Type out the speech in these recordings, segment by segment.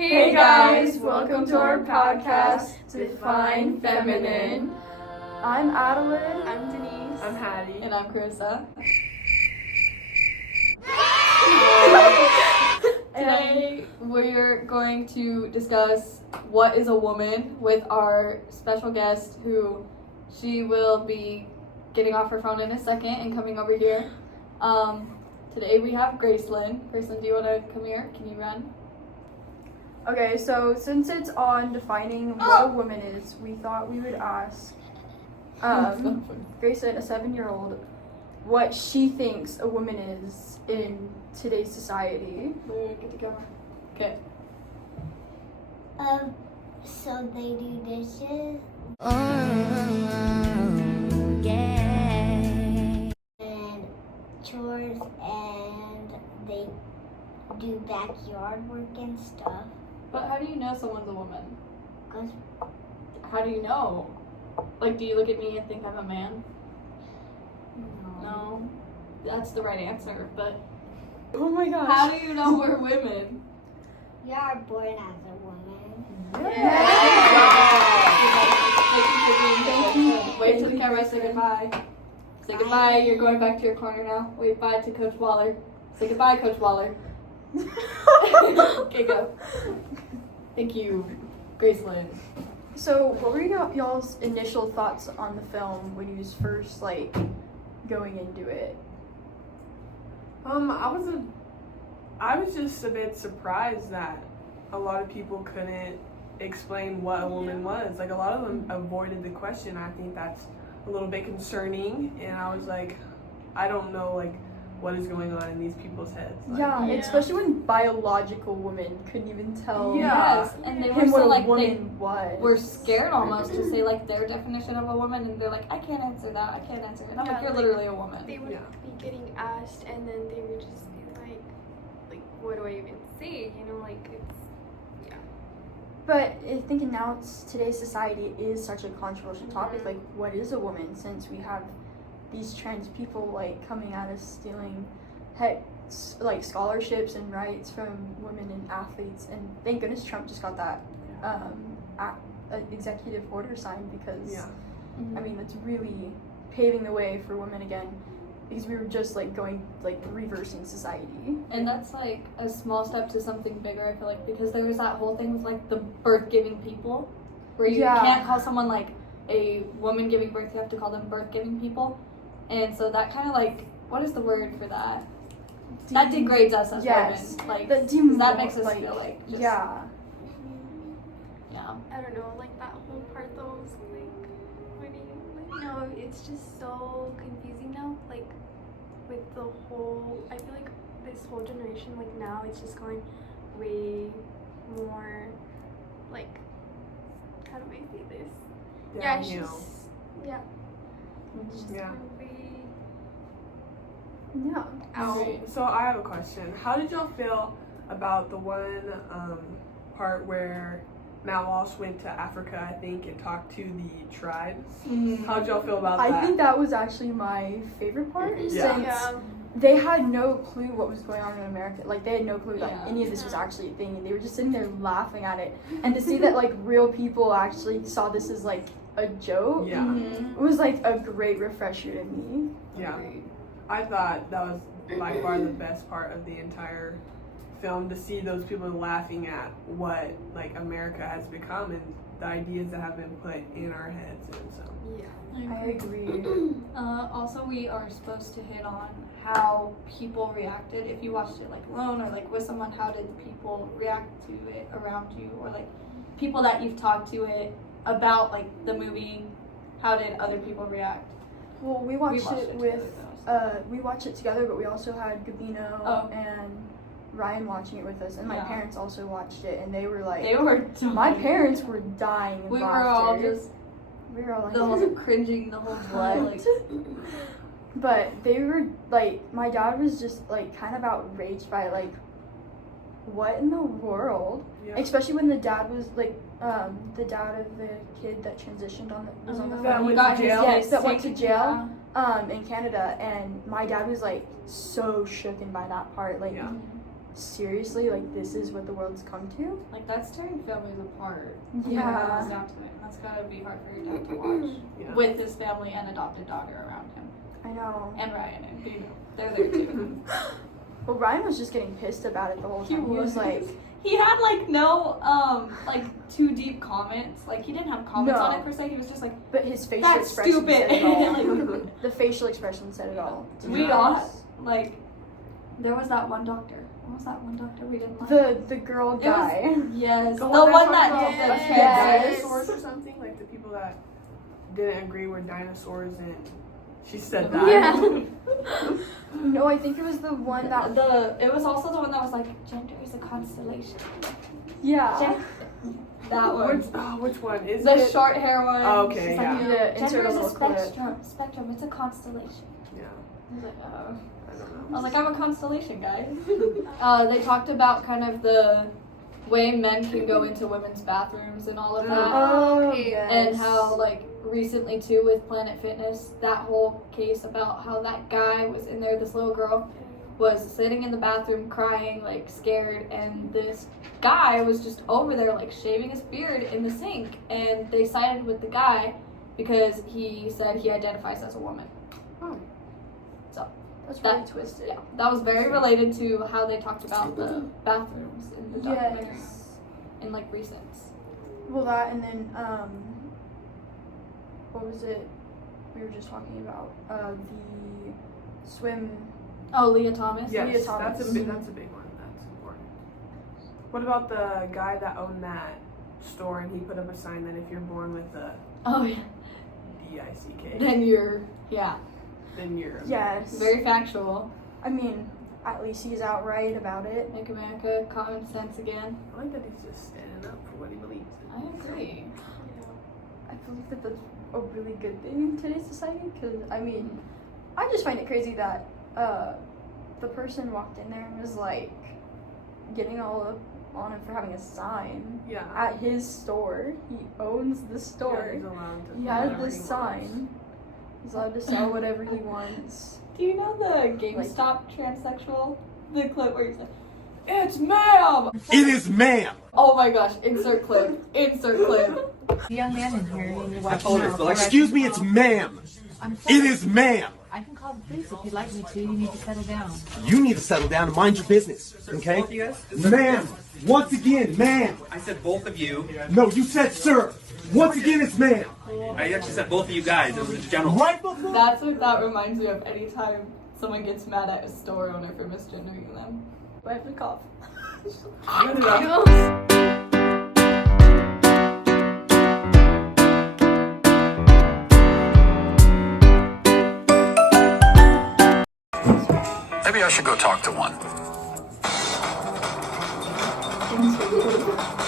Hey guys, welcome to our podcast, Define Feminine. I'm Adeline. I'm Denise. I'm Hattie. And I'm Carissa. Today we're going to discuss what is a woman with our special guest who she will be getting off her phone in a second and coming over here. Today we have Gracelyn. Gracelyn, do you want to come here? Can you run? Okay, so since it's on defining what a woman is, we thought we would ask Gracelyn, a 7-year-old, what she thinks a woman is in today's society. Get the camera. Okay. So they do dishes. And chores, and they do backyard work and stuff. But how do you know someone's a woman? 'Cause How do you know? Like, do you look at me and think I'm a man? No. That's the right answer, but Oh my gosh. how do you know we're women? You are born as a woman. Thank you. Wave to the camera, say goodbye. Say goodbye, you're going back to your corner now. Wave bye to Coach Waller. Say goodbye, Coach Waller. Okay, go. Thank you, Gracelyn. So, what were y'all's initial thoughts on the film when you was first going into it? I was just a bit surprised that a lot of people couldn't explain what a woman was. Like, a lot of them avoided the question. I think that's a little bit concerning, and I was like, I don't know what is going on in these people's heads. Yeah, especially when biological women couldn't even tell Yes, and they were him what so a they woman was. were scared almost to say their definition of a woman, and they're like, I can't answer that, I can't answer it. I'm like, you're literally a woman. They would be getting asked, and then they would just be like, what do I even say? It's, But thinking now, today's society is such a controversial topic. Like, what is a woman? Since we have these trans people coming at us stealing, scholarships and rights from women and athletes. And thank goodness Trump just got that executive order signed because I mean that's really paving the way for women again. Because we were just going reversing society. And that's a small step to something bigger, I feel like, because there was that whole thing with the birth giving people, where you can't call someone a woman giving birth, you have to call them birth giving people. And so that kind of what is the word for that? That degrades us as women. That makes us feel just, yeah. I don't know, that whole part though was no, it's just so confusing now. With the whole, I feel like this whole generation, now it's just going way more, how do I say this? It's just, it's just going way out. So I have a question. How did y'all feel about the one part where Matt Walsh went to Africa, I think, and talked to the tribes? How did y'all feel about that? I think that was actually my favorite part since they had no clue what was going on in America. They had no clue that any of this was actually a thing, and they were just sitting there laughing at it. And to see that real people actually saw this as a joke, it was a great refresher to me. Yeah, I thought that was by far the best part of the entire film, to see those people laughing at what America has become and the ideas that have been put in our heads. And so I agree. Also, we are supposed to hit on how people reacted. If you watched it alone or with someone, how did people react to it around you, or people that you've talked to it about the movie? How did other people react? Well, we watched it together, but we also had Gabino and Ryan watching it with us, and my parents also watched it, and they were my parents were dying. We were all the whole cringing, the whole blood. But they were my dad was just kind of outraged by what in the world, especially when the dad was the dad of the kid that transitioned on the film. That went to jail. Yes, that went to jail in Canada, and my dad was so shooken by that part. seriously, like, this is what the world's come to? Like, that's tearing families apart. Yeah. When it comes down to it. That's gotta be hard for your dad to watch. Yeah. With his family and adopted daughter around him. I know. And Ryan and Dino. They're there too. Well, Ryan was just getting pissed about it the whole time. He was like, he had like no like too deep comments. Like he didn't have comments No. on it per se. He was just like, but his facial that's expression stupid. said it all. Like, The facial expression said it all. we all like. There was that one doctor. What was that one doctor we didn't like? The girl guy. Yes, the one one that that talked did about the the Yes. dinosaurs or something, like the people that didn't agree with dinosaurs, and she said that. Yeah. No, I think it was the one that. It was also the one that was like, gender is a constellation. Yeah. That one. Which one is The it? short hair one. Oh, okay, She's yeah. like, Yeah, insert gender a is a little clip. spectrum. It's a constellation. Yeah, I was like, oh. I don't I know. was like, I'm a constellation guy. They talked about kind of the way men can go into women's bathrooms and all of that. Oh, Okay. yes. And how, like, recently too with Planet Fitness, that whole case about how that guy was in there, this little girl was sitting in the bathroom crying, like, scared, and this guy was just over there, like, shaving his beard in the sink. And they sided with the guy because he said he identifies as a woman. That's that- really twisted. Yeah, that was very related to how they talked about the bathrooms in the documentary, Yes. in, like, recent. Well, that and then what was it? We were just talking about the swim. Oh, Leah Thomas? Yes, Leah Thomas. that's a big one. That's important. What about the guy that owned that store and he put up a sign that if you're born with a Oh, yeah. D-I-C-K, Then you're, yeah, then you're a Yes. very factual. I mean, at least he's outright about it. Make America common sense again. I like that he's just standing up for what he believes in. I agree. I believe that that's a really good thing in today's society. Because I mean, I just find it crazy that the person walked in there and was like getting all up on him for having a sign Yeah. at his store. He owns the Yeah, store. he's allowed to He do has whatever this he wants. sign. He's allowed to sell whatever he wants. Do you know the GameStop transsexual? The clip where he said, "It's ma'am!" It is ma'am. Oh my gosh, insert clip. Insert clip. The young man in here, you watch him out. Excuse me, it's ma'am. I'm sorry. It is ma'am. I can call the police if you'd like me to. You need to settle down. You need to settle down and mind your business, okay? Both of you guys? Ma'am. Once again, ma'am. I said both of you. No, you said sir. Once again, it's ma'am. I actually said both of you guys. It was a general. Right before. That's what that reminds me of anytime someone gets mad at a store owner for misgendering them. I have to cough. Cut it out. Maybe I should go talk to one.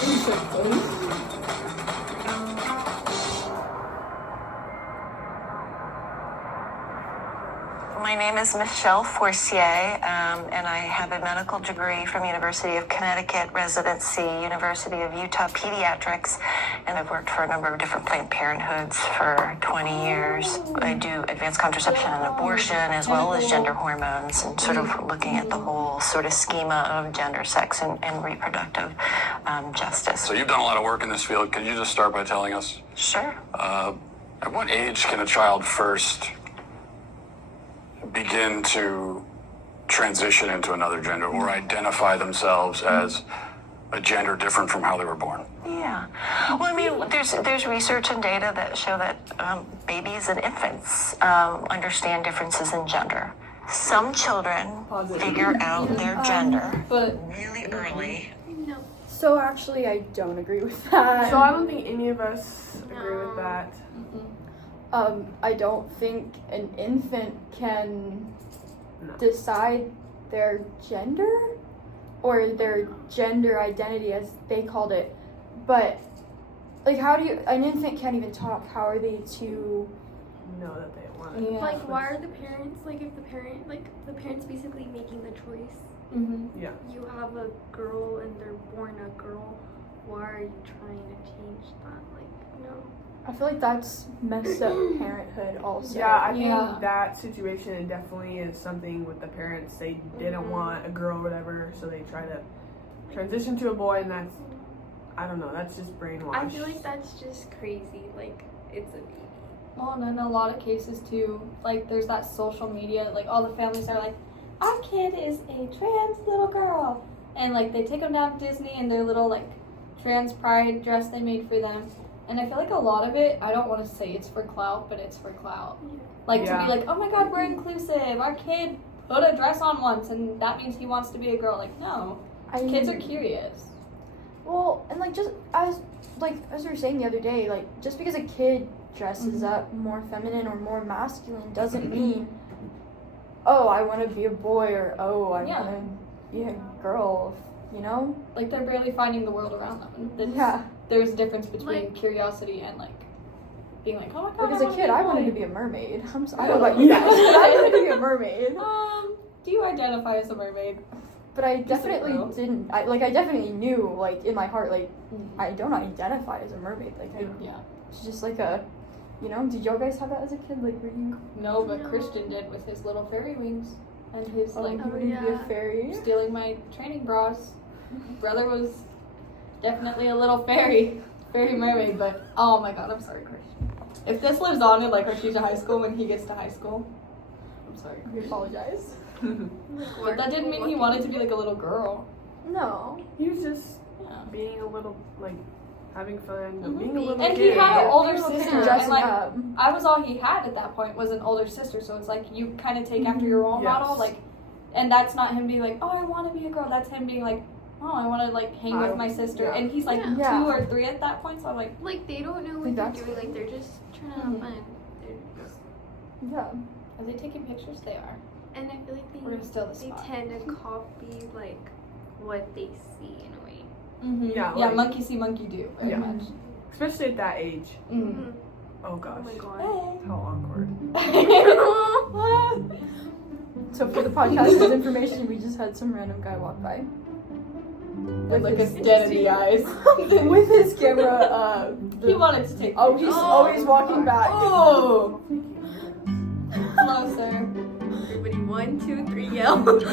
Insert clip. My name is Michelle Forcier, and I have a medical degree from University of Connecticut Residency, University of Utah Pediatrics, and I've worked for a number of different Planned Parenthoods for 20 years. I do advanced contraception and abortion as well as gender hormones and sort of looking at the whole sort of schema of gender, sex, and reproductive justice. So you've done a lot of work in this field. Could you just start by telling us, Sure. at what age can a child first begin to transition into another gender or identify themselves as a gender different from how they were born? Yeah. Well, I mean, there's research and data that show that babies and infants understand differences in gender. Some children figure out their gender But really early. No. So actually, I don't agree with that. So I don't think any of us agree with that. I don't think an infant can No. decide their gender or their gender identity, as they called it. But like, how do you? An infant can't even talk. How are they to? Know that they want it. yeah. Like, why are the parents, like, if the parents basically making the choice? Mm-hmm. Yeah. You have a girl and they're born a girl. Why are you trying to change that? Like, no. I feel like that's messed up parenthood also. Yeah, I think Yeah. that situation definitely is something with the parents. They didn't want a girl or whatever, so they try to transition to a boy, and that's, I don't know, that's just brainwashed. I feel like that's just crazy. Like, it's a baby. Well, and in a lot of cases too, like there's that social media, like all the families are like, our kid is a trans little girl, and like they take them down to Disney in their little like trans pride dress they made for them, and I feel like a lot of it, I don't want to say it's for clout, but it's for clout. Like to be like, oh my God, we're inclusive. Our kid put a dress on once, and that means he wants to be a girl. Like no, kids are curious. Well, and like just as we were saying the other day, like just because a kid dresses up more feminine or more masculine doesn't mean, oh, I want to be a boy, or oh, I want to be a girl, you know? Like they're barely finding the world around them. And there's a difference between curiosity and like being like, oh my God. Like as a kid, I wanted to be a mermaid. I don't know about you guys, but I wanted to be a mermaid. Do you identify as a mermaid? But I definitely didn't. I definitely knew, like in my heart, like I don't identify as a mermaid. Like it's just like a, you know. Did y'all guys have that as a kid? Like were you? No, but Christian did with his little fairy wings and his like he wanted to be a fairy. Stealing my training bras. Brother was definitely a little fairy mermaid. But oh my God, I'm sorry, Christian. If this lives on in like Artesia High School when he gets to high school, I'm sorry. We apologize. But that didn't mean he wanted to be like a little girl. No. He was just being a little, like, having fun, being a little and kid. he had an older sister, and like up. I was all he had at that point was an older sister. So it's like you kind of take after your role model, like, and that's not him being like, oh, I want to be a girl. That's him being like, oh, I want to like hang with my sister, and he's like 2 or 3 at that point. So I'm like they don't know what they're doing. Like they're just trying to have fun. They're just... Are they taking pictures? They are. And I feel like We're gonna steal the they spot. tend to copy like what they see in a way. Yeah, Yeah, like, monkey see, monkey do. Very much. Especially at that age. Oh gosh. Oh my God. How awkward. So for the podcast's information, we just had some random guy walk by. With like us dead in the eyes. With his camera. He wanted to take. Oh, he's always walking back. Oh. Closer. Everybody, 1, 2, 3, yell. That'd be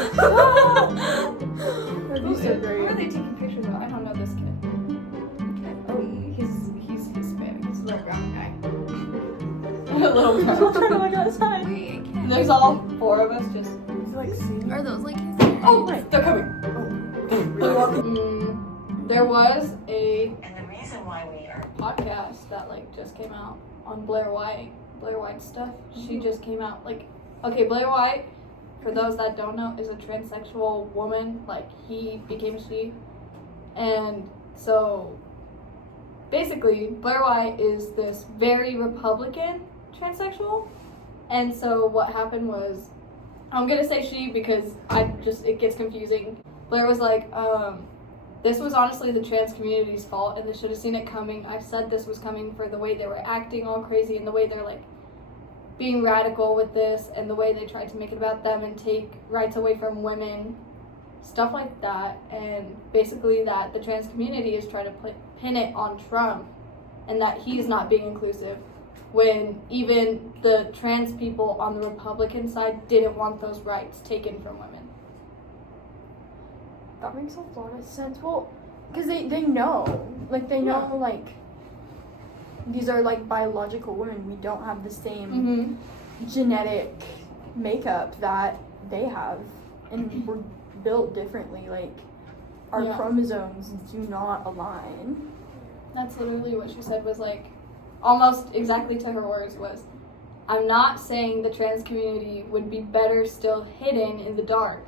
so Where great. are they taking pictures of? I don't know this kid. Oh, he's Hispanic. He's a little brown guy. A little brown. I'm trying to look outside. And there's all 4 of us just. He's like singing. Are those like his? Oh, they're coming. There was a And the reason why we are podcast that like just came out on Blair White stuff. She just came out like, okay, Blair White, for those that don't know, is a transsexual woman. Like he became she, and so basically Blair White is this very Republican transsexual, and so what happened was, I'm gonna say she because it gets confusing. Blair was like, this was honestly the trans community's fault, and they should have seen it coming. I said this was coming for the way they were acting all crazy and the way they're like being radical with this and the way they tried to make it about them and take rights away from women, stuff like that. And basically that the trans community is trying to pin it on Trump and that he's not being inclusive, when even the trans people on the Republican side didn't want those rights taken from women. That makes a lot of sense. Well, because they know. Like, they know, like, these are, like, biological women. We don't have the same genetic makeup that they have. And we're built differently. Like, our chromosomes do not align. That's literally what she said, was like, almost exactly to her words was, I'm not saying the trans community would be better still hidden in the dark,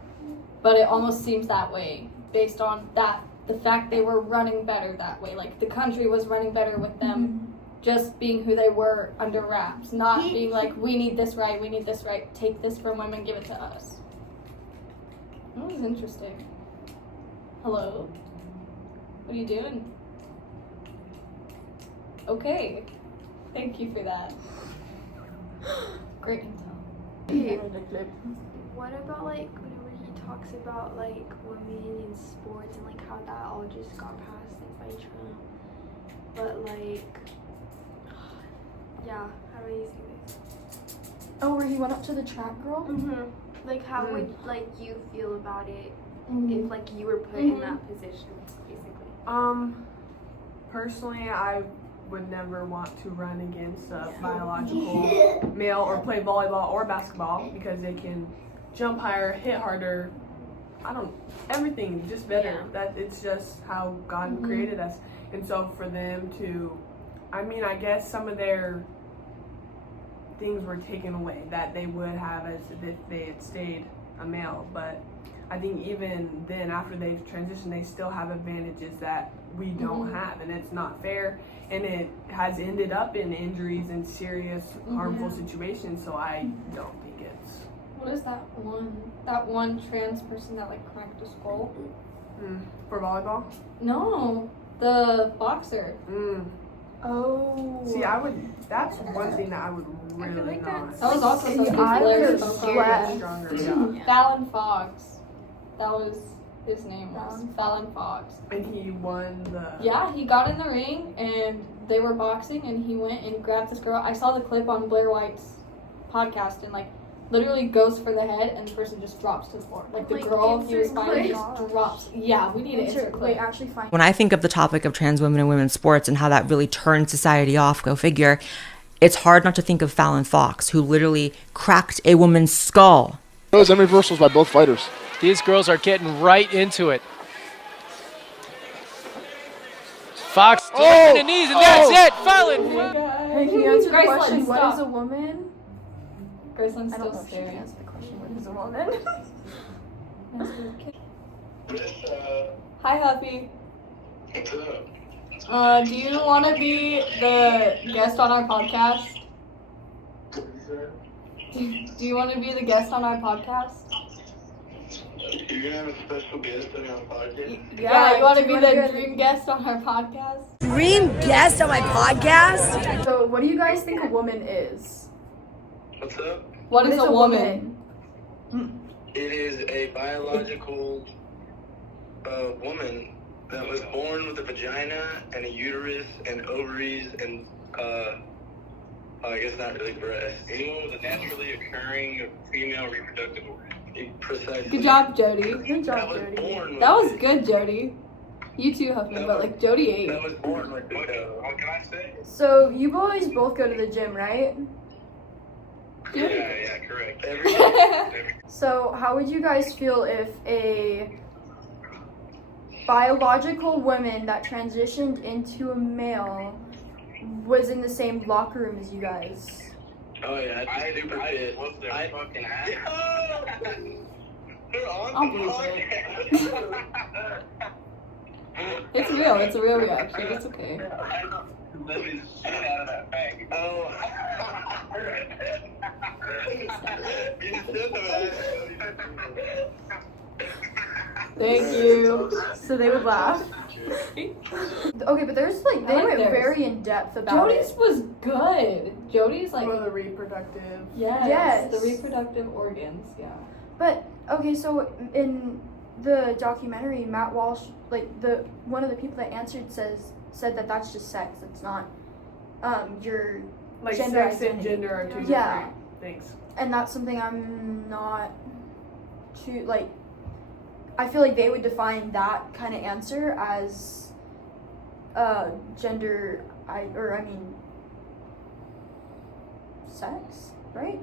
but it almost seems that way based on that, the fact they were running better that way. Like the country was running better with them just being who they were under wraps, not being like, we need this right, take this from women, give it to us. That was interesting. Hello? What are you doing? Okay. Thank you for that. Great intel. What about like whenever he talks about like women in sports and like how that all just got passed by Trump, but like Yeah, how do you see this? Oh, where he went up to the track girl? Like, how would, like, you feel about it if, like, you were put in that position, basically? Personally, I would never want to run against a biological male or play volleyball or basketball because they can jump higher, hit harder. Everything just better. That it's just how God created us. And so for them to, I guess some of their things were taken away that they would have as if they had stayed a male. But I think even then, after they've transitioned, they still have advantages that we don't have, and it's not fair. And it has ended up in injuries and serious, harmful situations. So I don't think it's. What is that one trans person that like cracked a skull? For volleyball? No, the boxer. Oh. See, that's one thing that I would really not. That was also something hilarious about Fallon Fox. That was his name was Fallon Fox. And he won the. Yeah, he got in the ring and they were boxing and he went and grabbed this girl. I saw the clip on Blair White's podcast and like literally goes for the head and the person just drops to the floor. Like the girl he was fighting just drops. Yeah, we need to insert clip. When I think of the topic of trans women and women's sports and how that really turned society off, go figure, it's hard not to think of Fallon Fox, who literally cracked a woman's skull. Those end reversals by both fighters. These girls are getting right into it. Fox delivering the knees, and that's it. Fallon. Hey, can you answer the question? What is a woman? Graceland's I don't still know if she can staring. answer the question. What is a woman? Hi, Huffy. Do you want to be the guest on our podcast? Do you want to be the guest on our podcast? You're gonna have a special guest on your podcast? Yeah, you want to be the dream guest on our podcast? Dream guest on my podcast? So, what do you guys think a woman is? What's up? What is a woman? It is a biological woman that was born with a vagina and a uterus and ovaries and I guess not really breasts. Anyone with a naturally occurring female reproductive organ. Precisely. Good job, Jody. Good job, Jody. That was good, Jody. You too, Huffy, but like Jody ate. That was born with what can I say? So, you boys both go to the gym, right? Yeah, correct. Every day. So, how would you guys feel if a biological woman that transitioned into a male was in the same locker room as you guys? Oh yeah, I super fit. What's their fucking ass? They're on the podcast. It's real. It's a real reaction. It's okay. Let me shit out of that bag. Oh. Thank you. So they would laugh. Okay, but there's like they went very in depth about Jody's it. was good. Jody's like the reproductive. Yes, the reproductive organs. Yeah. But okay, so in the documentary, Matt Walsh, like one of the people that answered said that that's just sex. It's not your like gender sex identity. and gender are two Yeah. different things. And that's something I'm not too like. I feel like they would define that kind of answer as gender, sex, right?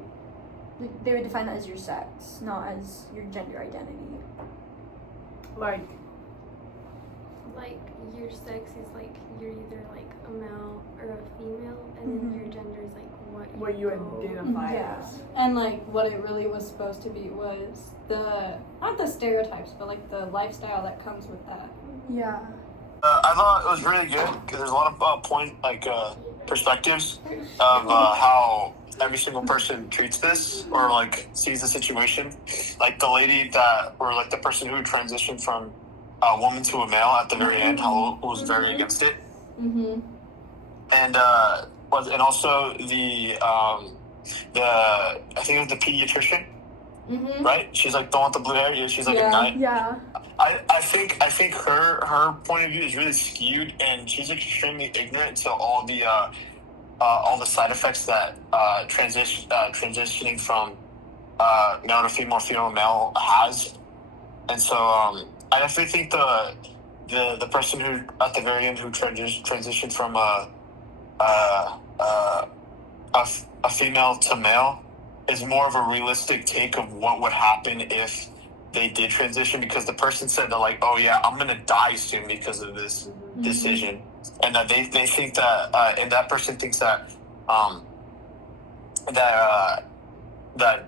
Like, they would define that as your sex, not as your gender identity. Like your sex is like you're either like a male or a female, and then your gender is like what you identify as. And like what it really was supposed to be was not the stereotypes, but like the lifestyle that comes with that. Yeah. I thought it was really good because there's a lot of perspectives of how every single person treats this or like sees the situation. Like the lady the person who transitioned from a woman to a male at the very end, how was very against it. Mm-hmm. And also the I think it was the pediatrician. Mm-hmm. Right? She's like the one with the blue hair. She's like at night. Yeah. I think her point of view is really skewed, and she's extremely ignorant to all the all the side effects that transitioning from male to female to male has. And so I definitely think the person who at the very end who transitioned from a female to male is more of a realistic take of what would happen if they did transition, because the person said that, like, oh yeah, I'm gonna die soon because of this decision, and that they think that and that person thinks that that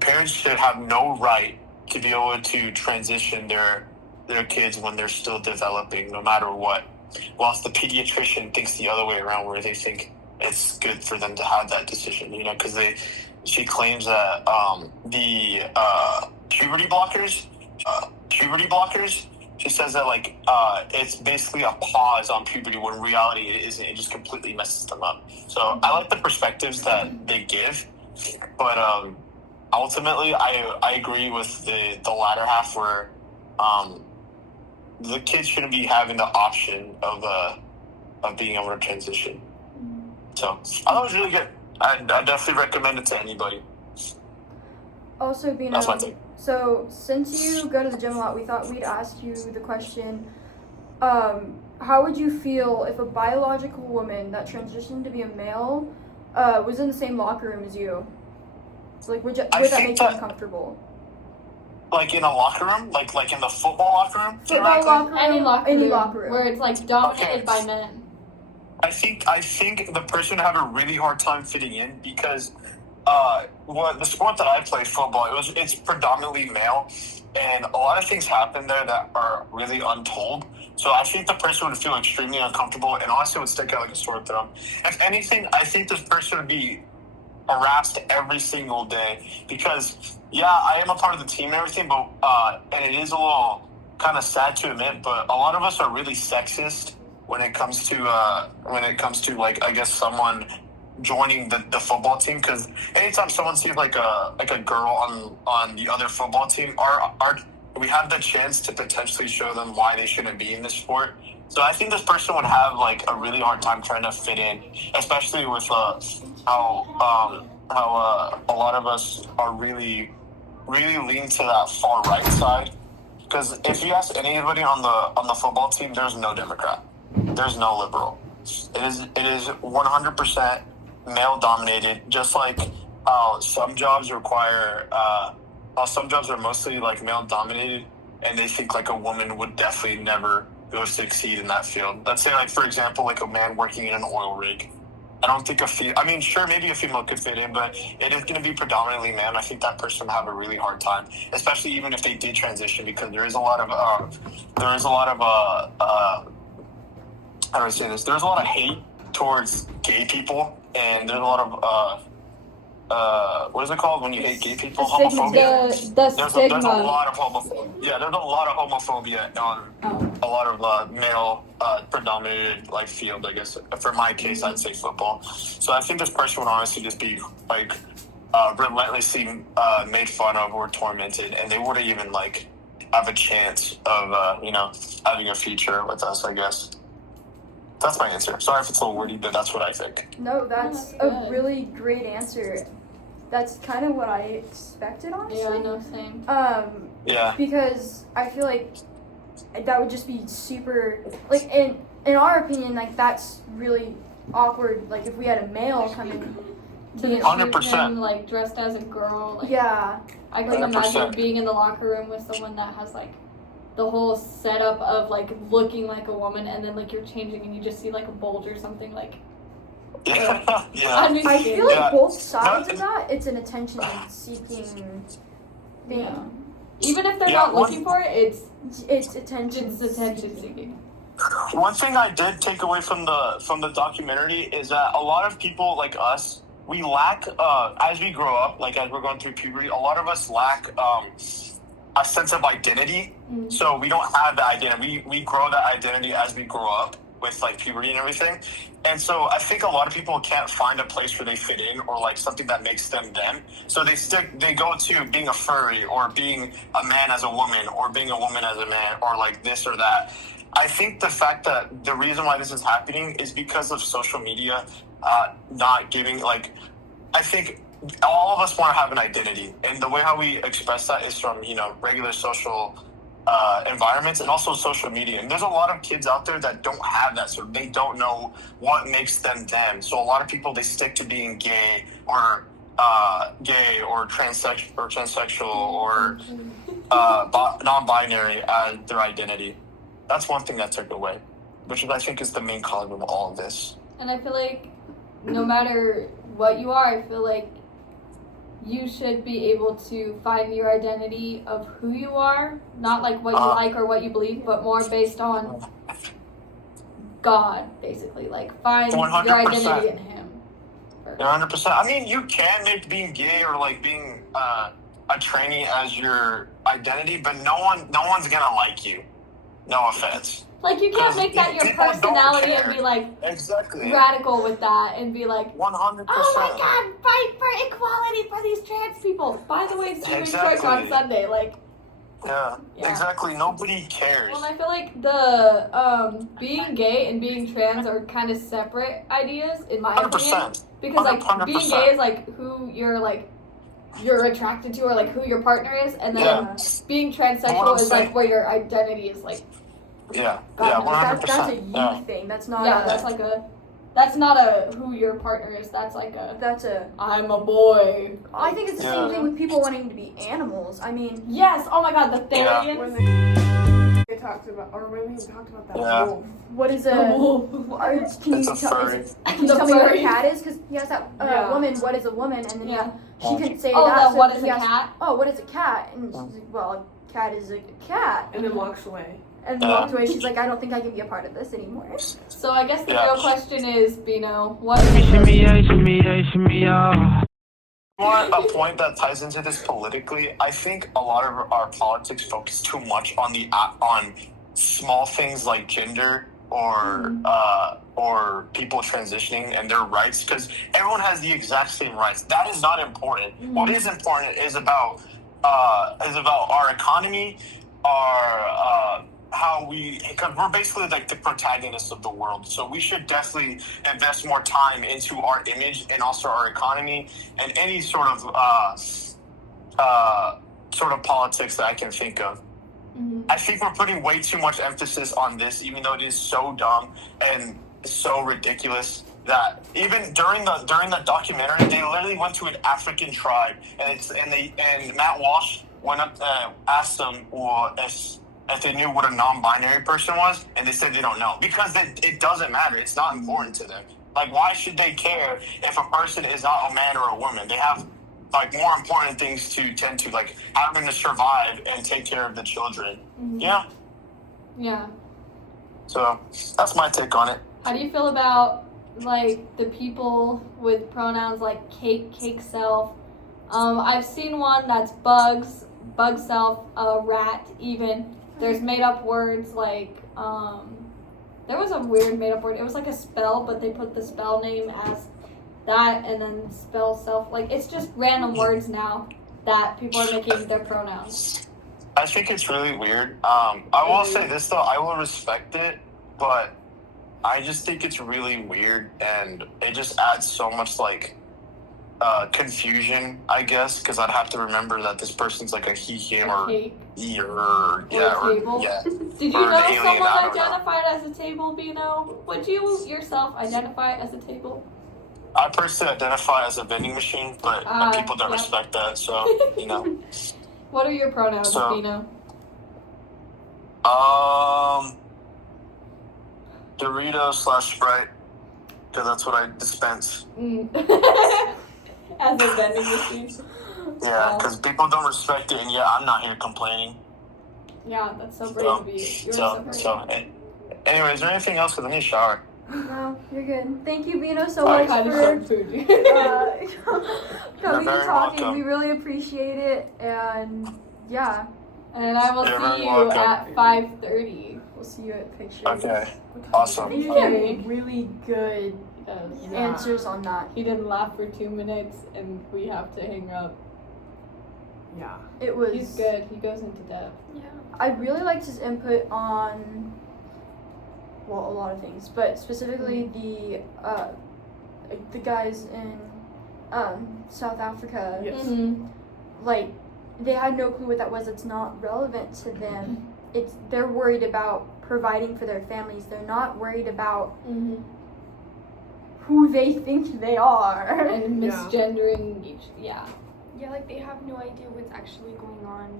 parents should have no right to be able to transition their kids when they're still developing, no matter what. Whilst the pediatrician thinks the other way around, where they think it's good for them to have that decision, you know, because she claims that the puberty blockers, she says that, like, it's basically a pause on puberty when in reality it isn't. It just completely messes them up. So I like the perspectives that they give, but ultimately I agree with the latter half, where the kids shouldn't be having the option of being able to transition. So I thought it was really good. I definitely recommend it to anybody. Also, Bino, that's my take. So since you go to the gym a lot, we thought we'd ask you the question, how would you feel if a biological woman that transitioned to be a male was in the same locker room as you? So, like, would that make you uncomfortable? Like in a locker room? Like in the football locker room? Football locker room, any locker room, room. where it's like dominated by men. I think the person would have a really hard time fitting in, because the sport that I play, football, it's predominantly male, and a lot of things happen there that are really untold. So I think the person would feel extremely uncomfortable, and honestly would stick out like a sore thumb. If anything, I think this person would be harassed every single day, because yeah, I am a part of the team and everything, but and it is a little kind of sad to admit, but a lot of us are really sexist when it comes to like, I guess, someone joining the football team, because anytime someone sees like a girl on the other football team, we have the chance to potentially show them why they shouldn't be in this sport. So I think this person would have like a really hard time trying to fit in, especially with how a lot of us are really lean to that far right side. Because if you ask anybody on the football team, there's no Democrat, there's no liberal. It is 100% male dominated. Just like how some jobs are mostly like male dominated, and they think like a woman would definitely never be able to succeed in that field. Let's say, like, for example, like a man working in an oil rig. I don't think sure, maybe a female could fit in, but it is going to be predominantly men. I think that person would have a really hard time, especially even if they did transition, because there is a lot of how do I say this? There's a lot of hate towards gay people, and there's a lot of what is it called when you hate gay people? Homophobia. The stigma. There's a lot of homophobia. Yeah, there's a lot of homophobia on a lot of male predominated like field, I guess. For my case, I'd say football. So I think this person would honestly just be like relentlessly made fun of or tormented, and they wouldn't even like have a chance of having a future with us, I guess. That's my answer. Sorry if it's a little wordy, but that's what I think. No, that's a really great answer. That's kind of what I expected, honestly. Yeah, I know, same. Yeah. Because I feel like that would just be super, like, in our opinion, like, that's really awkward. Like, if we had a male come in to the 100%, like, dressed as a girl. Like, yeah. I couldn't imagine being in the locker room with someone that has, like, the whole setup of like looking like a woman, and then like you're changing and you just see like a bulge or something, like. Yeah. I feel like both sides of that, it's an attention-seeking thing. Yeah. Even if they're not looking for it, it's attention. It's attention-seeking. One thing I did take away from the documentary is that a lot of people like us, we lack as we grow up, like as we're going through puberty, a lot of us lack a sense of identity. Mm-hmm. So we don't have the identity. We grow that identity as we grow up with like puberty and everything. And so I think a lot of people can't find a place where they fit in, or like something that makes them them. So they go to being a furry, or being a man as a woman, or being a woman as a man, or like this or that. I think the fact that the reason why this is happening is because of social media not giving, like, I think all of us want to have an identity, and the way how we express that is from, regular social environments and also social media. And there's a lot of kids out there that don't have that, so they don't know what makes them them. So a lot of people, they stick to being gay or transsexual or non-binary as their identity. That's one thing that took away, which I think is the main cause of all of this. And I feel like no matter what you are, I feel like you should be able to find your identity of who you are, not like what you like or what you believe, but more based on God, basically. Like, find 100%. your identity in Him. 100%. I mean, you can make being gay or like being a tranny as your identity, but no one's gonna like you. No offense. Like, you can't make that your personality and be like radical with that and be like 100%. Oh my God, fight for equality for these trans people. By the way, see you in church on Sunday. Like, yeah, exactly. Nobody cares. well, I feel like the being gay and being trans are kind of separate ideas in my 100%. opinion. Because like 100%. being gay is like who you're attracted to or like who your partner is, and then being transsexual is like where your identity is like. Yeah, 100%. That's a you thing. That's not. That's not a who your partner is. That's I'm a boy. I think it's the same thing with people wanting to be animals. I mean. Yes. Oh my God, the Therians. They talked about, or when we talked about that wolf. What is a wolf? Can you tell me what a cat is? Because he asked that woman, what is a woman? And then she couldn't say that. So what is a cat? Oh, what is a cat? And she's like, well, a cat is a cat. And then walks away. And walked away. She's like, I don't think I can be a part of this anymore. So I guess the real question is, Bino, what? Want a point that ties into this politically? I think a lot of our politics focus too much on on small things like gender or people transitioning and their rights, because everyone has the exact same rights. That is not important. What is important is about our economy, because we're basically like the protagonists of the world. So we should definitely invest more time into our image and also our economy and any sort of politics that I can think of. I think we're putting way too much emphasis on this, even though it is so dumb and so ridiculous that even during the documentary, they literally went to an African tribe and Matt Walsh went up asked them if they knew what a non-binary person was, and they said they don't know, because it doesn't matter. It's not important to them. Like, why should they care if a person is not a man or a woman? They have like more important things to tend to, like having to survive and take care of the children. Yeah. So that's my take on it. How do you feel about like the people with pronouns like cake self? I've seen one that's bug self, rat even. There's made up words like, there was a weird made up word. It was like a spell, but they put the spell name as that and then spell self. Like, it's just random words now that people are making their pronouns. I think it's really weird. I will say this though, I will respect it, but I just think it's really weird and it just adds so much like confusion, I guess, because I'd have to remember that this person's like a he, him, or Did you know someone identified as a table, Bino? Would you yourself identify as a table? I personally identify as a vending machine, but people don't respect that, so, What are your pronouns, Bino? Dorito/Sprite, because that's what I dispense. As a vending machine. Yeah, because people don't respect it, and I'm not here complaining. Yeah, that's so brave of you. Anyway, is there anything else? Because I need a shower. No, you're good. Thank you, Bino, so much for coming and talking. Welcome. We really appreciate it, and And I will see you at 5:30. We'll see you at pictures. Okay, awesome. You get really good answers on that. He didn't laugh for 2 minutes, and we have to hang up. Yeah. It was. He's good. He goes into depth. Yeah. I really liked his input on well, a lot of things, but specifically the guys in South Africa, Yes. like they had no clue what that was. It's not relevant to them. They're worried about providing for their families. They're not worried about who they think they are. And misgendering each, Yeah, like they have no idea what's actually going on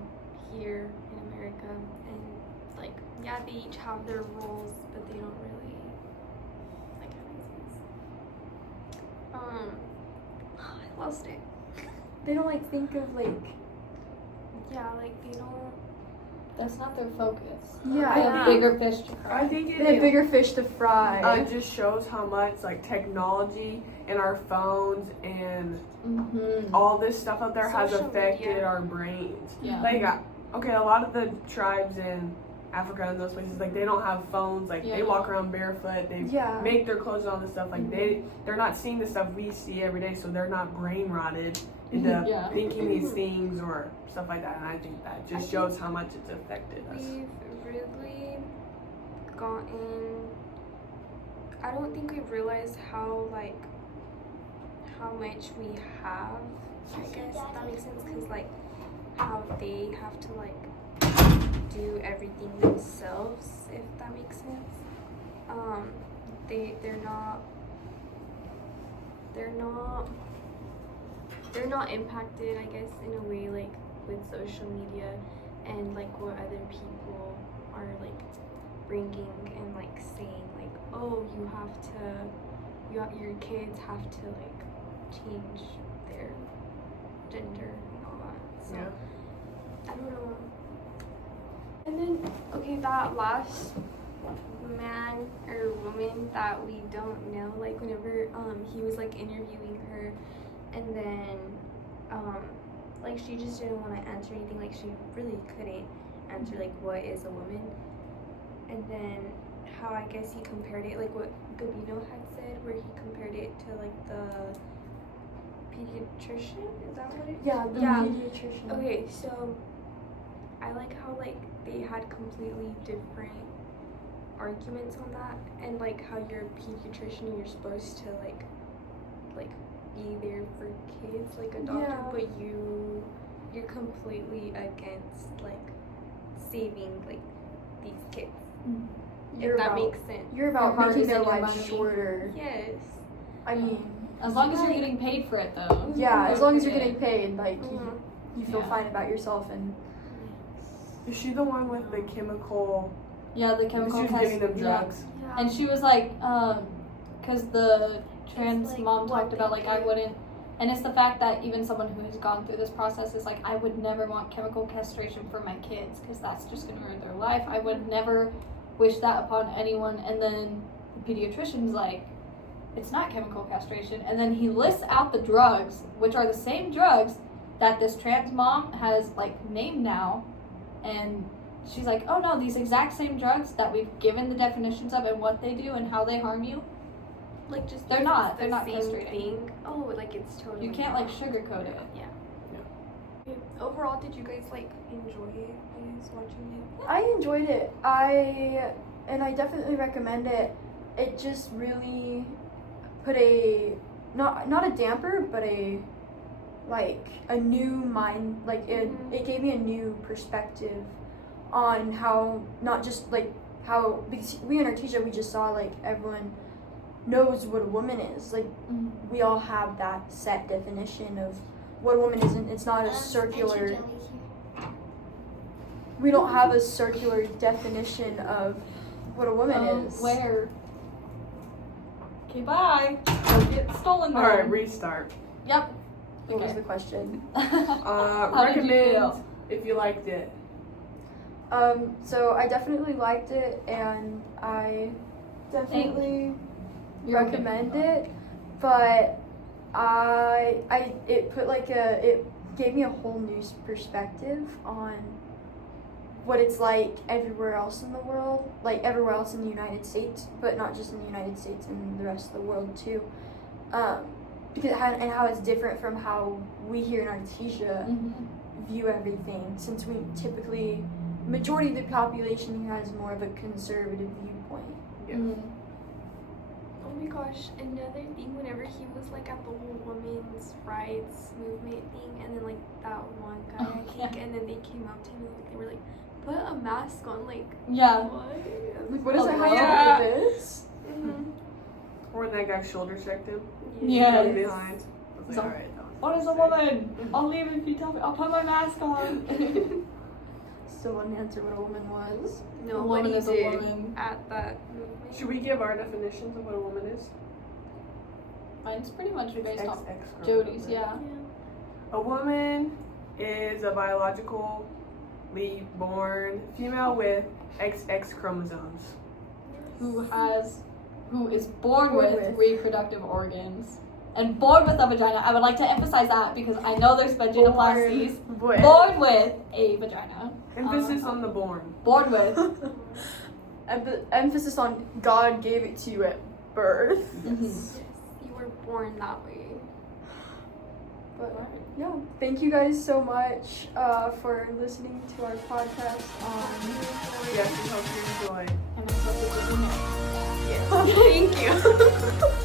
here in America, and like, yeah, they each have their roles, but they don't really, like, how do I say this? I lost it. They don't like think of like, yeah, like they don't. That's not their focus. Yeah, They have bigger fish to fry. I think they have bigger fish to fry. It just shows how much like technology and our phones and all this stuff out there has Social affected media. our brains. Yeah. Like, okay, a lot of the tribes in Africa and those places, like they don't have phones. Like they walk around barefoot. They make their clothes and all this stuff. Like they're not seeing the stuff we see every day, so they're not brain rotted into thinking these things or stuff like that. And I think that just shows how much it's affected us. We've really gotten. I don't think we've realized how much we have. I guess if that makes sense, because like how they have to like do everything themselves, if that makes sense. They're not impacted, I guess, in a way like with social media and like what other people are like bringing and like saying like, oh, your kids have to like change their gender and all that. So I don't know. And then okay, that last man or woman that we don't know, like whenever he was like interviewing her, and then like she just didn't want to answer anything, like she really couldn't answer like what is a woman. And then how I guess he compared it, like what Gabino had said, where he compared it to like the pediatrician, is that what it is? Yeah, the pediatrician. Okay, so I like how like they had completely different arguments on that, and like how you're a pediatrician and you're supposed to like be there for kids like a doctor, but you're completely against like saving like these kids. If that makes sense. You're about making their lives shorter. Yes. I mean, as long as you're getting paid for it, though. Yeah, as long as you're getting paid, like you feel fine about yourself. And is she the one with the chemical? Yeah, the chemical. She was giving them drugs. Yeah. And she was like, because the trans mom talked about like I wouldn't, and it's the fact that even someone who has gone through this process is like, I would never want chemical castration for my kids because that's just gonna ruin their life. I would never wish that upon anyone. And then the pediatrician's like, it's not chemical castration, and then he lists out the drugs, which are the same drugs that this trans mom has like named now, and she's like, oh no, these exact same drugs that we've given the definitions of and what they do and how they harm you, like just they're not same castrating. Thing. Oh, like it's totally. You can't like sugarcoat it. Yeah. Overall, did you guys like enjoy it? I guess watching it. I enjoyed it. I definitely recommend it. It just really put a not a damper, but a new mind, like it gave me a new perspective on how, not just like how, because we in Artesia we just saw like everyone knows what a woman is, like we all have that set definition of what a woman is, and it's not a circular, we don't have a circular definition of what a woman is. Where? Okay, bye. Don't get stolen. All right, restart. Yep. What was the question? Recommend if you liked it. So I definitely liked it, and I definitely recommend it. But it gave me a whole new perspective on what it's like everywhere else in the world, like everywhere else in the United States, but not just in the United States, and the rest of the world too. Because how it's different from how we here in Artesia view everything, since we typically, majority of the population here has more of a conservative viewpoint. Oh my gosh, another thing, whenever he was like at the whole women's rights movement thing, and then like that one guy, I think, and then they came up to him and like, they were like, put a mask on, like, what? Like, what does that have to do with this? Or when that guy shoulder checked him. Yeah. From behind. I was like, alright. What is a woman? I'll leave if you tell me. I'll put my mask on. Still wouldn't answer what a woman was. No, A what woman he is a did woman. at that movement. Should we give our definitions of what a woman is? Mine's pretty much based off XX Jody's, yeah. A woman is a biologically born female with XX chromosomes. Who is born with reproductive organs. And born with a vagina. I would like to emphasize that because I know there's vaginoplasties. Born with a vagina. Emphasis on the born. Born with. Emphasis on God gave it to you at birth. Yes, you were born that way. But yeah, thank you guys so much for listening to our podcast. Yes, we hope you enjoy. And I'm supposed to do Yes, thank you.